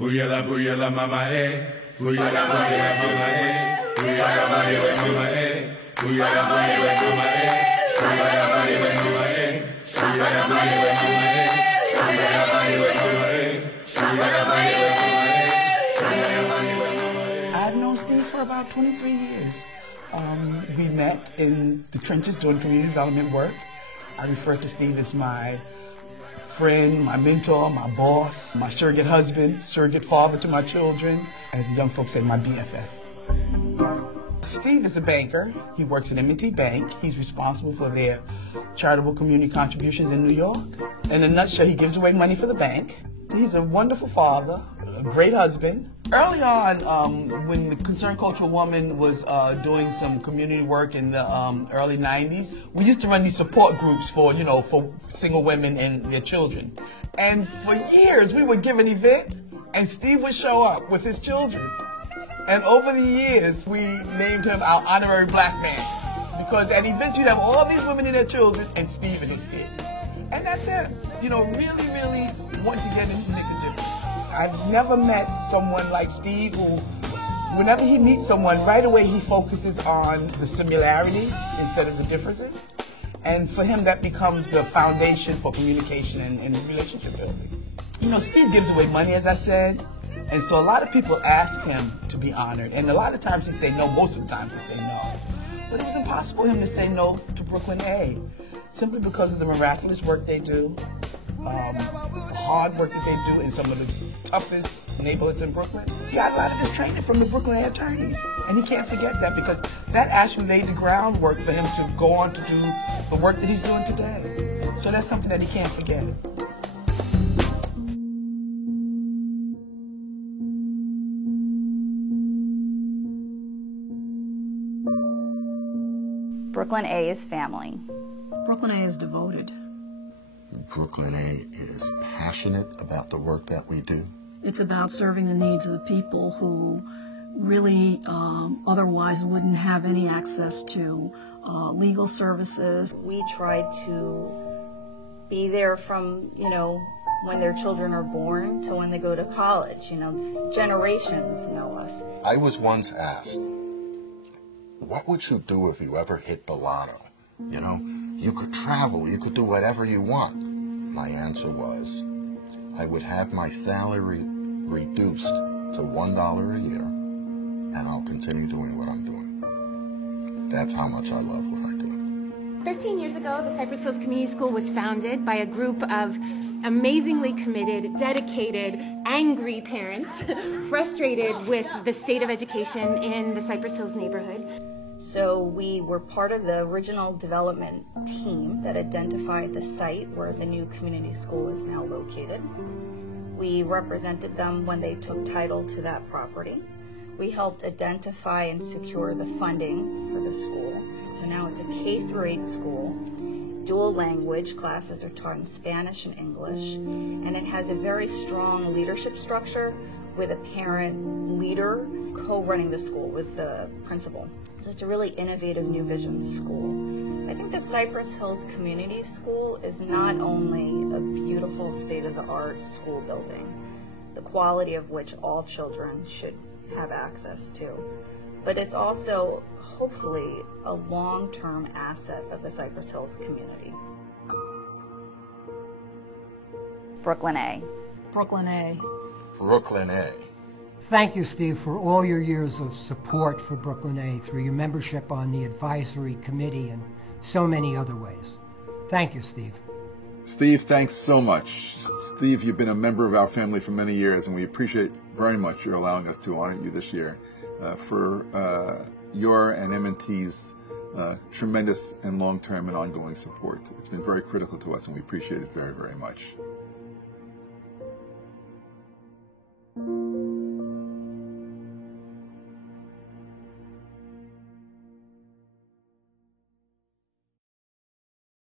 Puya la mama puya la mama puya la mama puya la mama puya la I've known Steve for about 23 years. We met in the trenches doing community development work. I refer to Steve as my friend, my mentor, my boss, my surrogate husband, surrogate father to my children, as the young folks say, my BFF. Steve is a banker. He works at M&T Bank. He's responsible for their charitable community contributions in New York. In a nutshell, he gives away money for the bank. He's a wonderful father, a great husband. Early on, when the Concerned Cultural Woman was doing some community work in the early 90s, we used to run these support groups for, for single women and their children. And for years, we would give an event, and Steve would show up with his children. And over the years, we named him our honorary black man. Because at events, you'd have all these women and their children, and Steve and his kids. And that's him. Really want to get into making a difference. I've never met someone like Steve who, whenever he meets someone, right away he focuses on the similarities instead of the differences. And for him, that becomes the foundation for communication and relationship building. Steve gives away money, as I said, and so a lot of people ask him to be honored. And a lot of times he say no, most of the times he say no. But it was impossible for him to say no to Brooklyn A, simply because of the miraculous work they do, the hard work that they do in some of the toughest neighborhoods in Brooklyn. He got a lot of his training from the Brooklyn A attorneys. And he can't forget that, because that actually laid the groundwork for him to go on to do the work that he's doing today. So that's something that he can't forget. Brooklyn A is family. Brooklyn A is devoted. Brooklyn A is passionate about the work that we do. It's about serving the needs of the people who really otherwise wouldn't have any access to legal services. We try to be there from, when their children are born to when they go to college. Generations know us. I was once asked, what would you do if you ever hit the lotto? You could travel, you could do whatever you want. My answer was, I would have my salary reduced to $1 a year, and I'll continue doing what I'm doing. That's how much I love what I do. 13 years ago, the Cypress Hills Community School was founded by a group of amazingly committed, dedicated, angry parents, frustrated with the state of education in the Cypress Hills neighborhood. So we were part of the original development team that identified the site where the new community school is now located. We represented them when they took title to that property. We helped identify and secure the funding for the school. So now it's a K-8 school. Dual language classes are taught in Spanish and English, and it has a very strong leadership structure with a parent leader co-running the school with the principal. So it's a really innovative New Vision school. I think the Cypress Hills Community School is not only a beautiful state-of-the-art school building, the quality of which all children should have access to, but it's also hopefully a long-term asset of the Cypress Hills community. Brooklyn A. Brooklyn A. Brooklyn A. Thank you, Steve, for all your years of support for Brooklyn A through your membership on the advisory committee and so many other ways. Thank you, Steve. Steve, thanks so much. Steve, you've been a member of our family for many years, and we appreciate very much your allowing us to honor you this year for your and M&T's tremendous and long-term and ongoing support. It's been very critical to us, and we appreciate it very, very much.